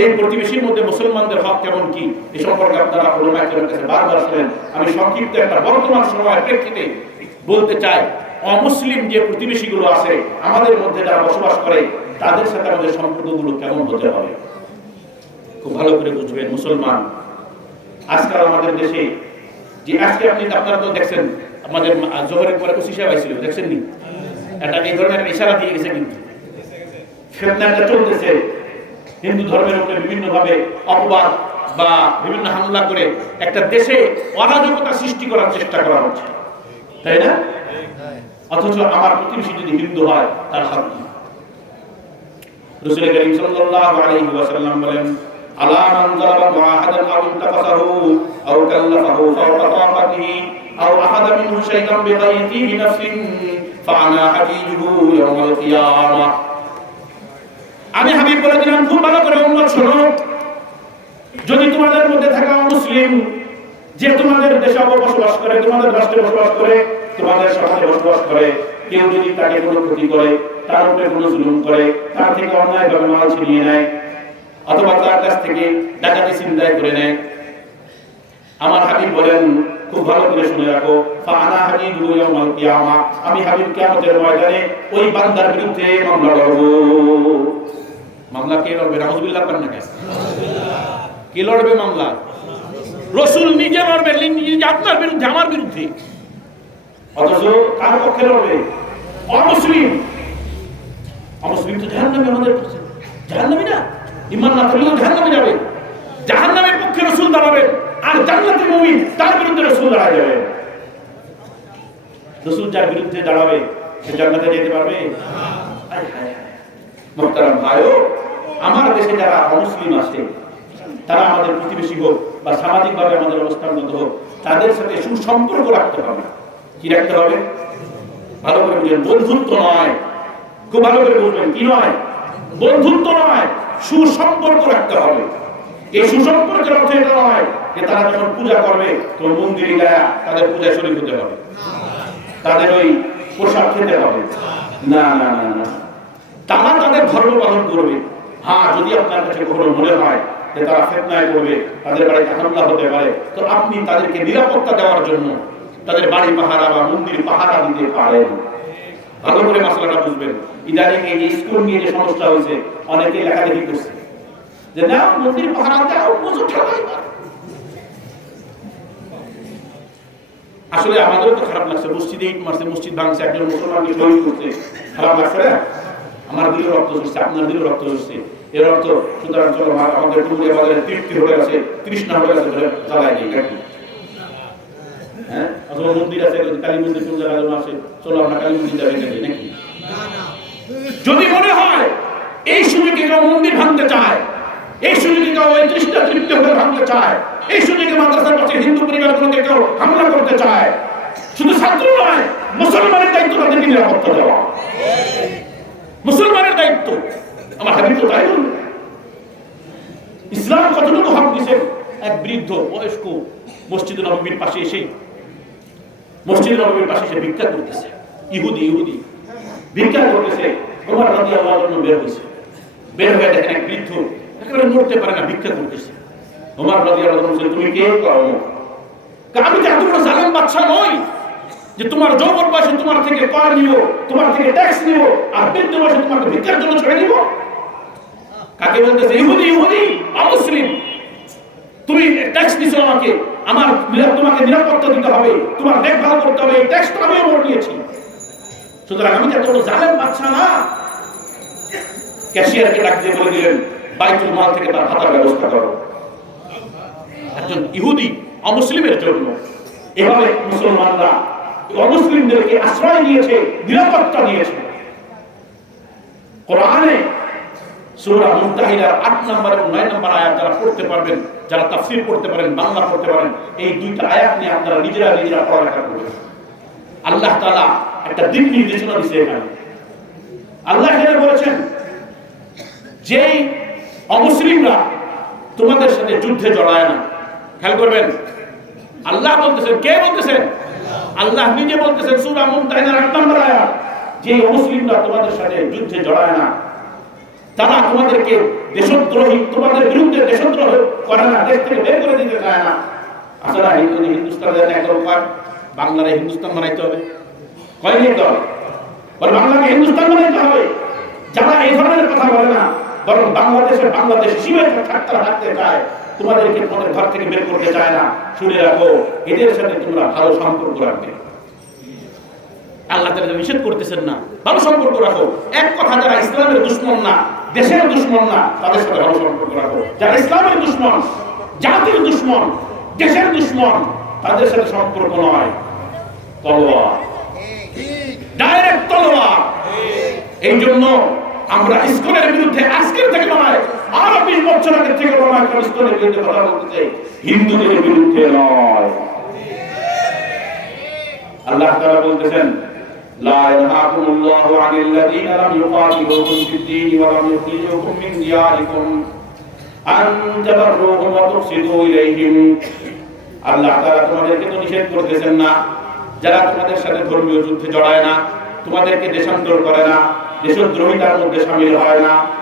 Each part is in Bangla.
এই প্রতিবেশীর মধ্যে মুসলমানদের হক কেমন কি? এ সম্পর্কে আপনারা ওলামায়ের কাছে বারবার শুনেন। আমি সংক্ষিপ্ত একটা বর্তমান সময়ের প্রেক্ষিতে বলতে চাই, অমুসলিম যে প্রতিবেশীগুলো আছে, আমাদের মধ্যে যারা বসবাস করে, তাদের সাথে আমাদের সম্পর্কগুলো কেমন হতে হবে খুব ভালো করে বুঝবেন, মুসলমান। আজকাল আমাদের দেশে, যে আজকে আপনি, আপনারা তো দেখছেন, আমাদের জোহরের পরে ওসি সাহেব আইছিল দেখছেন নি একটা এই ধরনের ইশারা দিয়ে গেছে কিন্তু। ফেতনাটা চলতেছে। হিন্দু ধর্মের উপরে বিভিন্ন ভাবে অপবাদ বা বিভিন্ন হামলা করে একটা দেশে অরাজকতা সৃষ্টি করার চেষ্টা করা হচ্ছে। তাই না? অথচ আমার প্রতিবেশী যদি হিন্দু হয়, তার কি? রসুল আমি হাবিব বলে দিলাম, খুব ভালো করে উম্মত শোনো। যদি তোমাদের মধ্যে থাকা মুসলিম যে তোমাদের দেশে বসবাস করে, তোমাদের রাষ্ট্রে বসবাস করে, তোমাদের সমাজে বসবাস করে, কেউ যদি তাকে কোনো ক্ষতি করে, তার উপরে কোনো জুলুম করে, তার থেকে অন্যায় ভাবে মাল ছিনিয়ে নেয়, অথবা তার কাছ থেকে ডাকাতি চিন্তায় করে নেয়, আমার হাবিব বলেন, খুব ভালো করে শুনে রাখো ফানা হাবিব ইয়াউমাল কিয়ামা, আমি হাবিব কিয়ামতের ময়দানে ওই বান্দার বিরুদ্ধে মামলা লড়ব মামলা কে লড়বে? নাউজুবিল্লাহ পান না কে লড়বে মামলা? রসুল নিজে লড়বে আপনার বিরুদ্ধে, আমার বিরুদ্ধে। অথচ কার পক্ষে লড়বে? অমুসলিম। অমুসলিম তো জাহান্নামে আমাদের কাছে জাহান্নামী না? ইমান না করলে জাহান্নামে যাবে। জাহান্নামের পক্ষে রসুল দাঁড়াবেন, আর জান্নাতের মুমিন তার বিরুদ্ধে রসুল দাঁড়ায় যাবে। রসুল যার বিরুদ্ধে দাঁড়াবে, সে জান্নাতে যেতে পারবে? ভাইও আমার দেশে যারা অমুসলিম আছে, তারা আমাদের প্রতিবেশী হোক বা সামাজিকভাবে আমাদের অবস্থানগত হোক, তাদের সাথে সুসম্পর্ক রাখতে হবে। কি রাখতে হবে? ভালো করে বুঝবেন বন্ধুত্ব নয়। খুব ভালো করে বুঝবেন, কি নয়? বন্ধুত্ব নয়, সুসম্পর্ক রাখতে হবে। এই সুসম্পর্কের অর্থ এটা নয় যে তারা যখন পূজা করবে, তো মন্দিরে গায়া তাদের পূজায় শরীর হতে হবে। তাদের ওই পোশাক খেতে হবে। না না না না। তারা তাদের ধর্ম পালন করবে। হ্যাঁ যদি আপনার কাছে কখনো মনে হয় যে তারা ফেতনায় করবে তাদের বাড়িতে হামলা হতে পারে, তো আপনি তাদেরকে নিরাপত্তা দেওয়ার জন্য তাদের বাড়ি, পাহারা বা মন্দির, পাহারা দিতে পারেন। ভালো করে মশলাটা বুঝবেন। ইদানিং এই স্কুল নিয়ে যে সমস্যা হয়েছে, অনেকে লেখালেখি করছে। যে না, মন্দির, পাহারা দাও প্রচুর আসলে আমাদেরও তো খারাপ লাগছে। মসজিদে ইট মারছে, মসজিদ ভাঙছে, একজন মুসলমানকে শহীদ করছে। খারাপ লাগছে না? আমার দিলে রক্ত ঝরছে, আপনার দিলে রক্ত ঝরছে। এর অর্থ সুতরাং চলো আমাদের টুকুরিয়া বাজারে তৃপ্তি হয়ে গেছে, তৃষ্ণা হয়ে গেছে বলে জ্বালায় নেই হ্যাঁ? অথবা মন্দির আছে কালী মন্দির আছে, চলো আমরা কালী মন্দির যাবে নাকি? যদি মনে হয়, এই সুযোগে কেউ মন্দির ভাঙতে চায়? এই সুযোগে কেউ তৃষ্ণা তৃপ্তি হয়ে ভাঙতে চায়? এই সুযোগে মাদ্রাসার পাশে হিন্দু পরিবারগুলোকে কেউ হামলা করতে চায়? শুধু ছাত্র নয়, মুসলমানের দায়িত্ব তাদেরকে নিরাপত্তা দেওয়া। মুসলমানের দায়িত্ব। আমার হাবিব তো তাই ইসলাম কতটুকু হক দিছে এক বৃদ্ধ বয়স্ক মসজিদ নবমীর পাশে এসে, মসজিদ নবমীর পাশে এসে ভিক্ষা করতেছে। ইহুদি ইহুদি। ভিক্ষা করতেছে। ওমর রাজি আল্লাহ বের হয়েছে। বের হয়ে দেখেন এক বৃদ্ধ একেবারে মরতে পারে না, ভিক্ষা করতেছে। ওমর রাজি আল্লাহ তুমি কে? কও আমি তো এত বড় জালেম বাচ্চা নই। যে তোমার যৌবন বয়সে তোমার থেকে কর নিব তোমার থেকে ট্যাক্স নিব আর বৃদ্ধ বয়সে তোমাকে ভিক্ষার জন্য ছেড়ে দিব। কাকে বলতেছে? ইহুদি ইহুদি, অমুসলিম, তুমি ট্যাক্স দিছো আমাকে, আমার তোমাকে নিরাপত্তা দিতে হবে, তোমার দেখভাল করতে হবে, এই ট্যাক্স আমি ওর নিয়েছি। সুতরাং আমি এত জালেম বাচ্চা না। ক্যাশিয়ারকে ডাক দিয়ে বলে দিলেন, বাইতুল মাল থেকে তার ভাতার ব্যবস্থা করো। একজন ইহুদি, অমুসলিমের জন্য। এভাবে মুসলমানরা অমুসলিমদেরকে আশ্রয় দিয়েছে, নিরাপত্তা দিয়েছে। কোরআনে সূরা 8 নম্বর এবং 9 নম্বর আয়াত যারা পড়তে পারবেন, যারা তাফসীর পড়তে পারেন, বাংলা পড়তে পারেন, এই দুইটা আয়াত নিয়ে আপনারা নিজেরা নিজেরা পড়ালেখা করবেন। আল্লাহ তাআলা একটা দিক নির্দেশনা দিয়েছে এখানে। আল্লাহ এখানে বলেছেন অমুসলিমরা তোমাদের সাথে যুদ্ধে জড়ায় না, খেয়াল করবেন, আল্লাহ বলতেছেন, কে বলতেছেন? আল্লাহ নিজে বলতেছেন, সূরা মুমতাহিনার 8 নম্বর আয়াত, যে মুসলিমরা তোমাদের সাথে যুদ্ধে জড়ায় না, তারা তোমাদেরকে দেশদ্রোহী, তোমাদের বিরুদ্ধে দেশদ্রোহ করে না, দেশ থেকে বের করে দিতে চায় না। আসলে হিন্দু হিন্দুস্তানের একদম কয় বাংলার হিন্দুস্তান বানাইতে হবে। কয় নিয়ে হবে বলে বাংলাকে হিন্দুস্তান বানাইতে হবে। যারা এই ধরনের কথা বলে না, বরং বাংলাদেশের বাংলাদেশ সীমায় থাকতে থাকতে চায়। তোমাদেরকে তোমাদের ঘর থেকে বের করতে চায় না। শুনে রাখো, এদের সাথে তোমরা ভালো সম্পর্ক রাখবে। আল্লাহ তাআলা নিষেধ করতেছেন না। ভালো সম্পর্ক রাখো। এক কথা, যারা ইসলামের দুশ্মন না, দেশের দুশ্মন না, তাদের সাথে ভালো সম্পর্ক রাখো। যারা ইসলামের দুশ্মন, জাতির দুশ্মন, দেশের দুশ্মন, তাদের সাথে সম্পর্ক নয়। তলোয়ার। ডাইরেক্ট তলোয়ার। এই জন্য আমরা ইস্কনের বিরুদ্ধে আজকের থেকে নয় আরও বিশ বছর আগে থেকে বলা একটা বিরুদ্ধে কথা বলতে চাই হিন্দুদের বিরুদ্ধে নয়। আল্লাহ তাআলা বলতেছেন তোমাদেরকে যারা তোমাদের সাথে ধর্মীয় যুদ্ধে জড়ায় না, তোমাদেরকে দেশান্তর করে না, দেশদ্রোহিতার মধ্যে সামিল হয় না।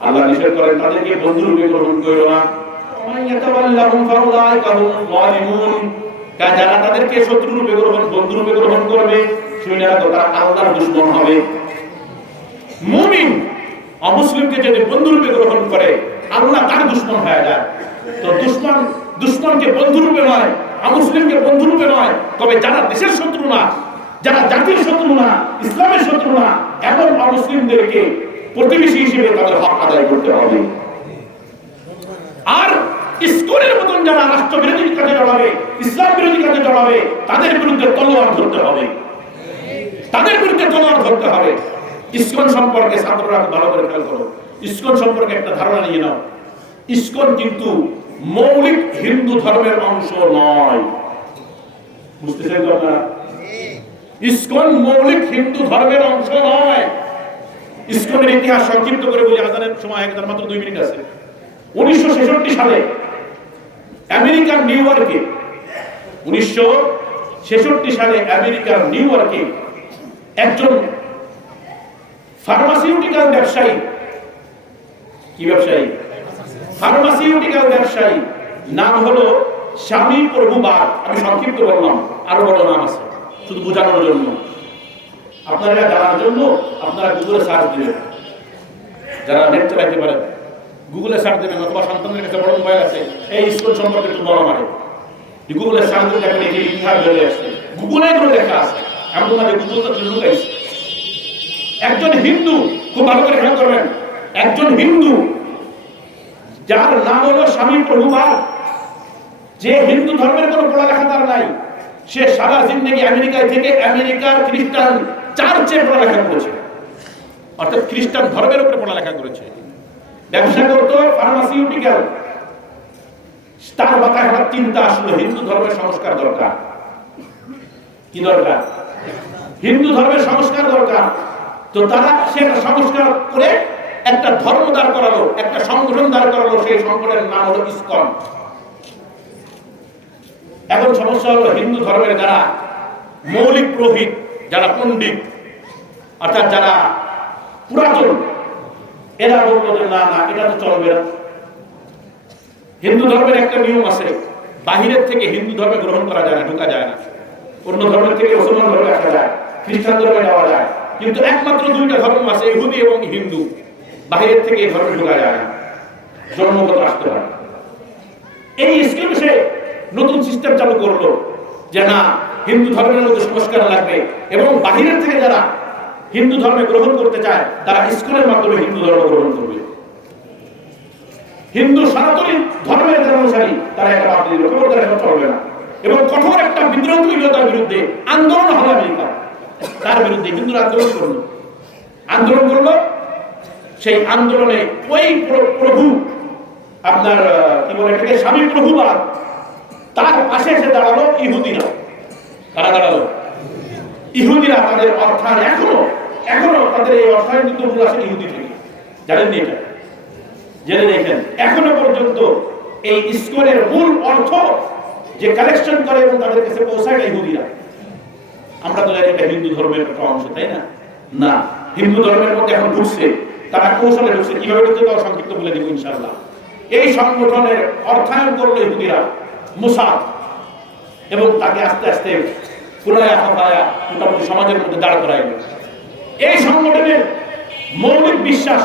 আল্লাহ নিষেধ করেন, তাদেরকে বন্ধু রূপে গ্রহণ করো না। যারা বন্ধু বন্ধু বন্ধু রূপে নয়। তবে যারা দেশের শত্রু না, যারা জাতির শত্রু না, ইসলামের শত্রু না, এমন অমুসলিমদেরকে প্রতিবেশী হিসেবে তাদের হক আদায় করতে হবে। আর ইস্কনের মতন যারা রাষ্ট্র বিরোধী কাজে জড়াবে, ইসলাম বিরোধী কাজে জড়াবে, তাদের বিরুদ্ধে তলোয়ার ধরতে হবে। তাদের বিরুদ্ধে তলোয়ার ধরতে হবে। ইস্কন সম্পর্কে ছাত্ররা ভালো করে খেয়াল করো। ইস্কন সম্পর্কে একটা ধারণা নিয়ে নাও। ইস্কন কিন্তু মৌলিক হিন্দু ধর্মের অংশ নয়। বুঝতেছেন তো আপনারা? ইস্কন মৌলিক হিন্দু ধর্মের অংশ নয়। ইস্কনের ইতিহাস সংক্ষিপ্ত করে বলি, আজানের সময় একদম মাত্র দুই মিনিট আছে। উনিশশো সালে আমেরিকার নিউ ইয়র্কে, উনিশশো সালে আমেরিকার নিউ ইয়র্কে একজন ফার্মাসিউটিক্যাল ব্যবসায়ী, কি ব্যবসায়ী? ফার্মাসিউটিক্যাল ব্যবসায়ী, নাম হলো স্বামী প্রভু প্রভুবাদ আমি সংক্ষিপ্ত বললাম, আরও বড় নাম আছে, শুধু বোঝানোর জন্য। আপনারা জানার জন্য আপনারা গুগলে সার্চ দিবেন। যারা নেট চালাইতে পারেন গুগলে সার্চ দেবেন অথবা সন্তানের কাছে বড় মোবাইল আছে, এই স্কুল সম্পর্কে একটু বড় মারে গুগলে সার্চ দেখেন এই ইতিহাস বেরিয়ে আসছে। গুগলে এগুলো লেখা আছে। এমন না যে লুকাইছে একজন হিন্দু খুব ভালো করে খেয়াল করবেন, একজন হিন্দু, যার নাম হলো স্বামী যে হিন্দু ধর্মের কোনো পড়ালেখা তার নাই। সে সারা জিন্দগি আমেরিকায় থেকে আমেরিকার খ্রিস্টান চার্চে পড়ালেখা করেছে। অর্থাৎ খ্রিস্টান ধর্মের উপরে পড়ালেখা করেছে। ব্যবসা করতো ফার্মাসিউটিক্যাল তার মাথায় হঠাৎ চিন্তা আসলো, হিন্দু ধর্মের সংস্কার দরকার। কি দরকার? হিন্দু ধর্মের সংস্কার দরকার। তো তারা সে সংস্কার করে একটা ধর্ম দাঁড় করালো, একটা সংগঠন দাঁড় করালো, সেই সংগঠনের নাম হলো ইসকন। এখন সমস্যা হলো হিন্দু ধর্মের দ্বারা মৌলিক পুরোহিত যারা পণ্ডিত, অর্থাৎ যারা পুরাতন, এরা বলল যে না না, এটা তো চলবে না। হিন্দু ধর্মের একটা নিয়ম আছে, বাহিরের থেকে হিন্দু ধর্মে গ্রহণ করা যায় না, ঢোকা যায় না। অন্য ধর্মের থেকে মুসলমান ধর্মে আসা যায়, খ্রিস্টান ধর্মে যাওয়া যায়। কিন্তু একমাত্র দুইটা ধর্ম আছে, ইহুদি এবং হিন্দু। বাহিরের থেকে এই ধর্মে ঢোকা যায় না। জন্মগত আসতে হয় এই স্কিম সে নতুন সিস্টেম চালু করল যে না হিন্দু ধর্মের মধ্যে সংস্কার লাগবে এবং বাহিরের থেকে যারা হিন্দু ধর্মে গ্রহণ করতে চায়, তারা স্কুলের মাধ্যমে হিন্দু ধর্ম গ্রহণ করবে। হিন্দু সনাতনী ধর্মের অনুসারী তারা এটা বাদ দিল তারা এটা চলবে না। এবং কঠোর একটা বিদ্রোহ তৈরি তার বিরুদ্ধে। আন্দোলন হলো আমেরিকা। তার বিরুদ্ধে হিন্দুরা আন্দোলন করল। আন্দোলন করল। সেই আন্দোলনে ওই প্রভু, আপনার কি বলে এটাকে? স্বামী প্রভুবাদ। তার পাশে এসে দাঁড়াল ইহুদিরা। তারা দাঁড়াল ইহুদিরা তাদের অর্থায়ন এখনও এখনও তাদের এই অর্থায়ন কিন্তু আসে ইহুদি থেকে। জানেন এটা? জেনে এখনও পর্যন্ত এই মূল অর্থ যে কালেকশন করে এবং তাদের কাছে পৌঁছায় ইহুদিরা। আমরা তো জানি এটা হিন্দু ধর্মের একটা অংশ, তাই না? না, হিন্দু ধর্মের মধ্যে এখন ঢুকছে। তারা কৌশলে ঢুকছে। কীভাবে ঢুকছে তাও সংক্ষিপ্ত বলে দিব ইনশাআল্লাহ। এই সংগঠনের অর্থায়ন করল ইহুদিরা, মুসাদ। এবং তাকে আস্তে আস্তে মোটামুটি সমাজের মধ্যে দাঁড় করাইল এই সংগঠনের মৌলিক বিশ্বাস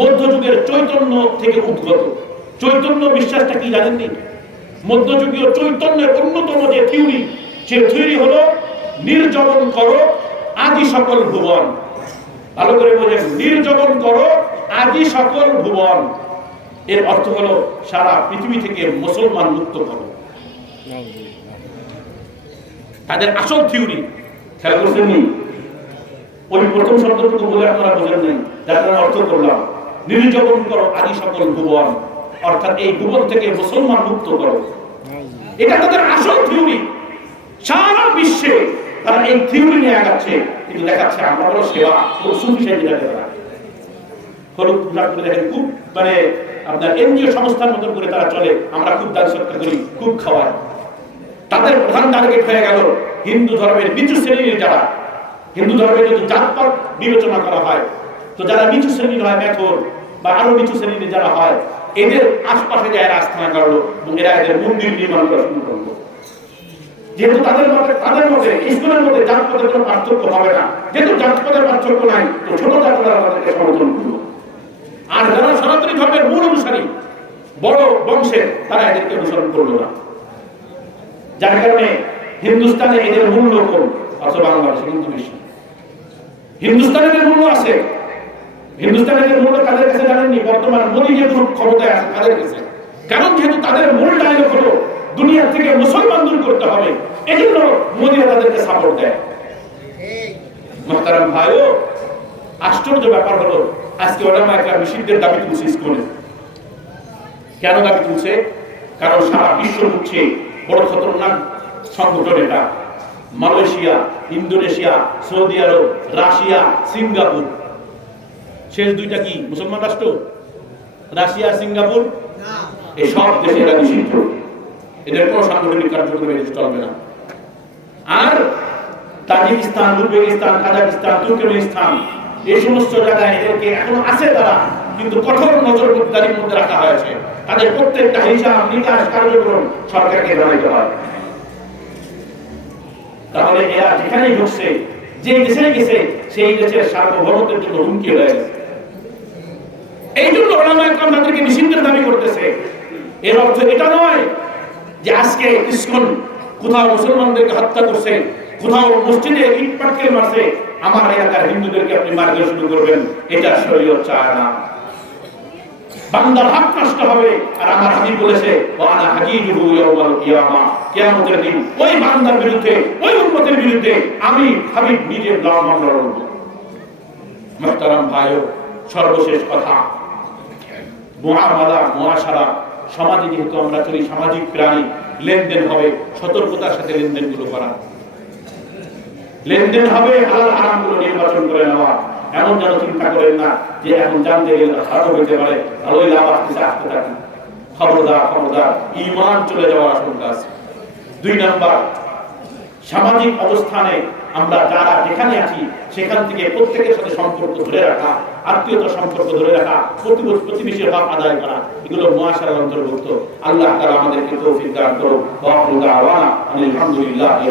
মধ্যযুগের চৈতন্য থেকে উদ্গত। চৈতন্য বিশ্বাসটা কি জানেননি মধ্যযুগীয় চৈতন্যের অন্যতম যে থিওরি, সে থিওরি হলো, নির্জবন করো, আদি সকল ভুবন। ভালো করে বোঝেন, নির্জবন করো, আদি সকল ভুবন। এর অর্থ হলো, সারা পৃথিবী থেকে মুসলমান মুক্ত করো। তাদের আসল থিওরি খেয়াল করছেন? ওই প্রথম শব্দটুকু বলে আপনারা বোঝেন নাই? যার অর্থ করলাম। নির্যাপন করো আদি সকল ভুবন, অর্থাৎ এই ভুবন থেকে মুসলমান মুক্ত করো। এটা তাদের আসল থিওরি। সারা বিশ্বে তারা এই থিওরি নিয়ে আগাচ্ছে, কিন্তু দেখাচ্ছে আমরা বড় সেবা পোশাক করে দেখেন, খুব মানে আপনার এনজিও সংস্থার মতন করে তারা চলে। আমরা খুব দান সৎকার করি, খুব খাওয়াই তাদের প্রধান টার্গেট হয়ে গেল হিন্দু ধর্মের নিচু শ্রেণির যারা। হিন্দু ধর্মের যদি জাতপাত বিবেচনা করা হয়, তো যারা নিচু শ্রেণির হয় মেথর বা আরও নিচু শ্রেণির যারা হয়, এদের আশপাশে যায় রাস্তানা করল এবং এরা এদের মন্দির নির্মাণ করা শুরু করল। যেহেতু তাদের মধ্যে তাদের মধ্যে ইসলামের মধ্যে জাতপথের কোনো পার্থক্য হবে না। যেহেতু জাতপথের পার্থক্য নাই, তো ছোট সমর্থন করল। আর যারা সনাতনী ধর্মের মূল অনুসারী, বড় বংশের, তারা এদেরকে অনুসরণ করল না। যার কারণে হিন্দুস্তানে এদের মূল্য কম, অথবা বাংলাদেশে কিন্তু বেশি। হিন্দুস্তানে এদের মূল্য আছে। হিন্দুস্তানে এদের মূল্য তাদের কাছে জানেননি, বর্তমান মোদী যে ক্ষমতায় আছে, তাদের কাছে। কারণ যেহেতু তাদের মূল ডায়লগ হলো দুনিয়া থেকে মুসলমান দূর করতে হবে এই জন্য মোদীরা তাদেরকে সাপোর্ট দেয়। মহতারাম ভাইও, আশ্চর্য ব্যাপার হলো, আজকে ওলামা একটা নিষিদ্ধের দাবি তুলছে ইস্কনে কেন দাবি তুলছে? কারণ সারা বিশ্ব হচ্ছে বড় খতরনাক সংগঠন এটা Malaysia Indonesia Saudi Arab Russia Singapore. শেষ দুইটা কি? মুসলমান রাষ্ট্র? Russia Singapore? এই সব দেশে এরা নিষিদ্ধ এদের কোনো সাংগঠনিক কার্যক্রমে চলবে না। আর তাজিকিস্তান উজবেকিস্তান কাজাকিস্তান তুর্কমেনিস্তান এই সমস্ত জায়গায় এদেরকে এখনও আছে তারা কিন্তু কঠোর নজরদারির মধ্যে রাখা হয়েছে। তাদের প্রত্যেকটা হিসাব নিকাশ কার্যক্রম সরকারকে জানাইতে হয়। তাহলে এরা যেখানেই ঢুকছে যে দেশে গেছে, সেই দেশের সার্বভৌমত্বের জন্য হুমকি হয়ে এই জন্য তাদেরকে নিষিদ্ধের দাবি করতেছে। এর অর্থ এটা নয় যে আজকে ইসকন কোথাও মুসলমানদেরকে হত্যা করছে, কোথাও মসজিদে ইট পাটকেল মারছে, আমার এলাকার হিন্দুদেরকে আপনি মার্গে শুরু করবেন, এটা শরীয়ত চায় না। বান্দার নষ্ট হবে। আর আমার হাবিব বলেছে, ওয়ানা ইয়াউমাল কিয়ামা। কিয়ামতের দিন ওই বান্দার বিরুদ্ধে, ওই উম্মতের বিরুদ্ধে আমি হাবিব নিজে লড়ব ভাইও, সর্বশেষ কথা। মুআমালা, মুআশারা সমাজে যেহেতু আমরা চলি সামাজিক প্রাণী, লেনদেন হবে, সতর্কতার সাথে লেনদেন লেনদেনগুলো করা। লেনদেন হবে, হালাল হারামগুলো নির্বাচন করে নেওয়া। এমন যেন চিন্তা করেন না যে এখন জানতে গেলে খারাপ হইতে পারে আর লাভ আসতেছে, আসতে থাকি। খবরদার খবরদার ইমান চলে যাওয়ার আশঙ্কা আছে। দুই নাম্বার, সামাজিক অবস্থানে আমরা যারা যেখানে আছি, সেখান থেকে প্রত্যেকের সাথে সম্পর্ক ধরে রাখা, আত্মীয়তা সম্পর্ক ধরে রাখা প্রতিবেশী প্রতিবেশীর হক আদায় করা, এগুলো মহাসার অন্তর্ভুক্ত। আল্লাহ তারা আমাদেরকে তৌফিক দান দাওয়ানা আলহামদুলিল্লাহি